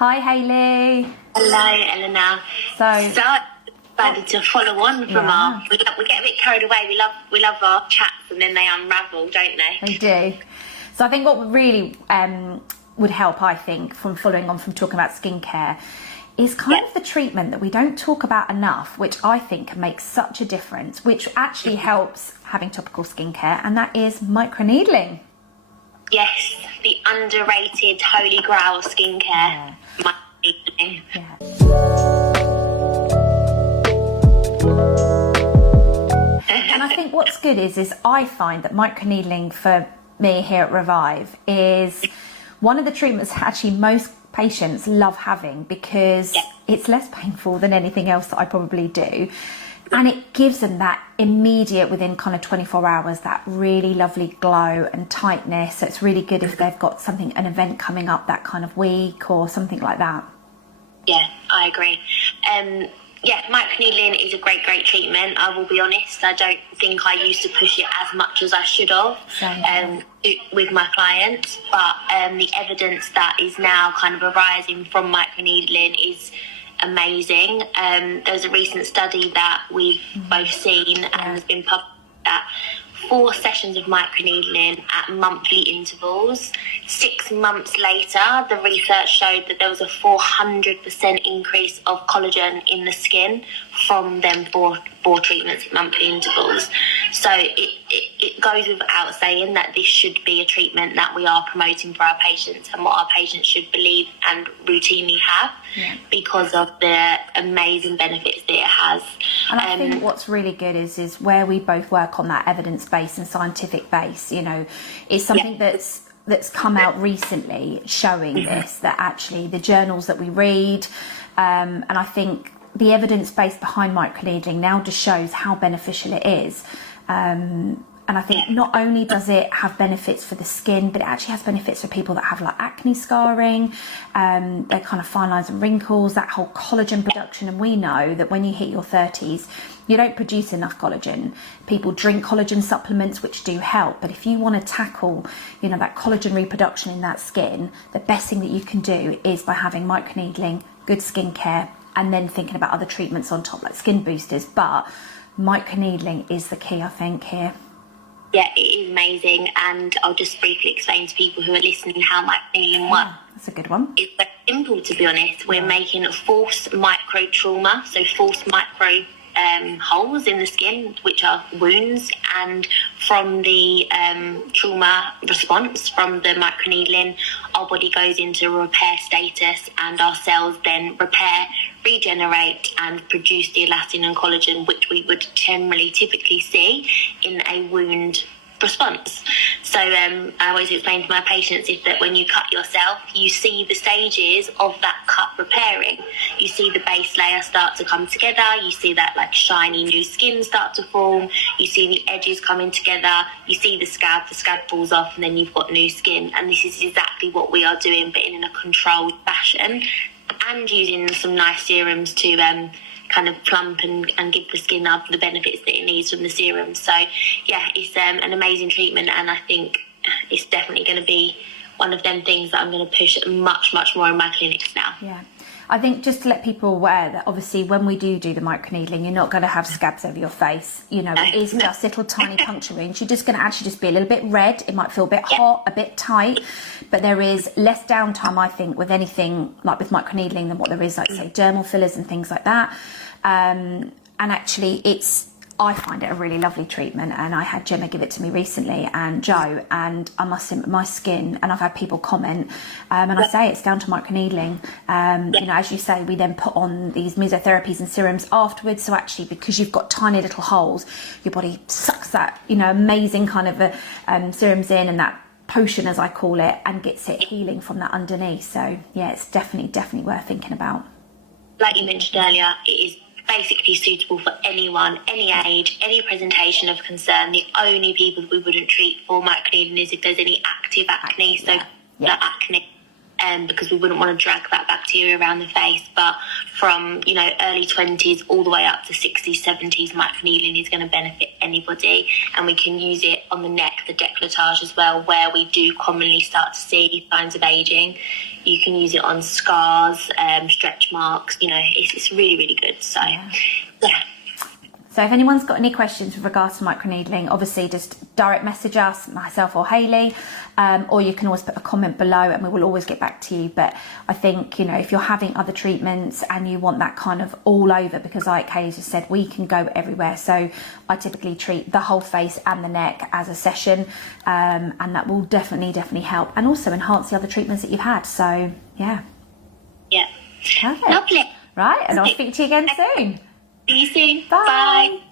Hi, Hayley. Hello, Eleanor. So Decided to follow on from we get a bit carried away. We love our chats, and then they unravel, don't they? They do. So I think what really would help, I think, from following on from talking about skincare, is kind of the treatment that we don't talk about enough, which I think can make such a difference, which actually helps having topical skincare, and that is microneedling. Yes, the underrated holy grail of skincare, microneedling. Yeah. And I think what's good is I find that microneedling for me here at Revive is one of the treatments actually most patients love having, because it's less painful than anything else that I probably do. And it gives them that immediate, within kind of 24 hours, that really lovely glow and tightness. So it's really good if they've got an event coming up that kind of week or something like that. Yeah, I agree. Microneedling is a great treatment. I will be honest, I don't think I used to push it as much as I should have with my clients. But the evidence that is now kind of arising from microneedling is amazing. There's a recent study that we've both seen and has been published that 4 sessions of microneedling at monthly intervals. 6 months later, the research showed that there was a 400% increase of collagen in the skin from them 4 treatments at monthly intervals. So it goes without saying that this should be a treatment that we are promoting for our patients, and what our patients should believe and routinely have, because of the amazing benefits that it has. And I think what's really good is where we both work on that evidence base and scientific base, is something that's come out recently showing this, that actually the journals that we read, and I think the evidence base behind microneedling now just shows how beneficial it is. And I think not only does it have benefits for the skin, but it actually has benefits for people that have like acne scarring, their kind of fine lines and wrinkles, that whole collagen production. And we know that when you hit your 30s, you don't produce enough collagen. People drink collagen supplements, which do help. But if you want to tackle, that collagen reproduction in that skin, the best thing that you can do is by having microneedling, good skincare, and then thinking about other treatments on top, like skin boosters. But microneedling is the key, I think, here. Yeah, it is amazing, and I'll just briefly explain to people who are listening how microneedling works. That's a good one. It's very simple, to be honest. We're making a false micro trauma, so false micro holes in the skin, which are wounds, and from the trauma response from the microneedling, our body goes into a repair status, and our cells then repair, regenerate, and produce the elastin and collagen, which we would typically see in a wound response. So I always explain to my patients that when you cut yourself, you see the stages of that cut repairing. You see the base layer start to come together, you see that like shiny new skin start to form, you see the edges coming together, you see the scab falls off, and then you've got new skin. And this is exactly what we are doing, but in a controlled fashion, and using some nice serums to kind of plump and give the skin up the benefits that it needs from the serum. So it's an amazing treatment, and I think it's definitely going to be one of them things that I'm going to push much more in my clinics now. Yeah, I think just to let people aware that obviously when we do the microneedling, you're not going to have scabs over your face. It is just little tiny puncture wounds. You're just going to actually just be a little bit red. It might feel a bit hot, a bit tight, but there is less downtime, I think, with anything like with microneedling than what there is, like say dermal fillers and things like that. And actually I find it a really lovely treatment, and I had Gemma give it to me recently, and Joe, and I must admit my skin, and I've had people comment, and I say it's down to microneedling. As you say, we then put on these mesotherapies and serums afterwards, so actually because you've got tiny little holes, your body sucks that amazing kind of serums in, and that potion, as I call it, and gets it healing from that underneath. So yeah, it's definitely worth thinking about. Like you mentioned earlier, it is basically suitable for anyone, any age, any presentation of concern. The only people that we wouldn't treat for microneedling is if there's any active acne, acne, because we wouldn't want to drag that bacteria around the face. But from, you know, early 20s all the way up to 60s, 70s, microneedling is going to benefit anybody. And we can use it on the neck, the décolletage as well, where we do commonly start to see signs of aging. You can use it on scars, stretch marks, you know, it's really, really good. So, yeah. So if anyone's got any questions with regards to microneedling, obviously just direct message us, myself or Hayley, or you can always put a comment below and we will always get back to you. But I think, you know, if you're having other treatments and you want that kind of all over, because like Hayley just said, we can go everywhere. So I typically treat the whole face and the neck as a session, and that will definitely help and also enhance the other treatments that you've had. So yeah. Yeah. Perfect. Lovely. Right, and I'll speak to you again soon. See you soon. Bye. Bye.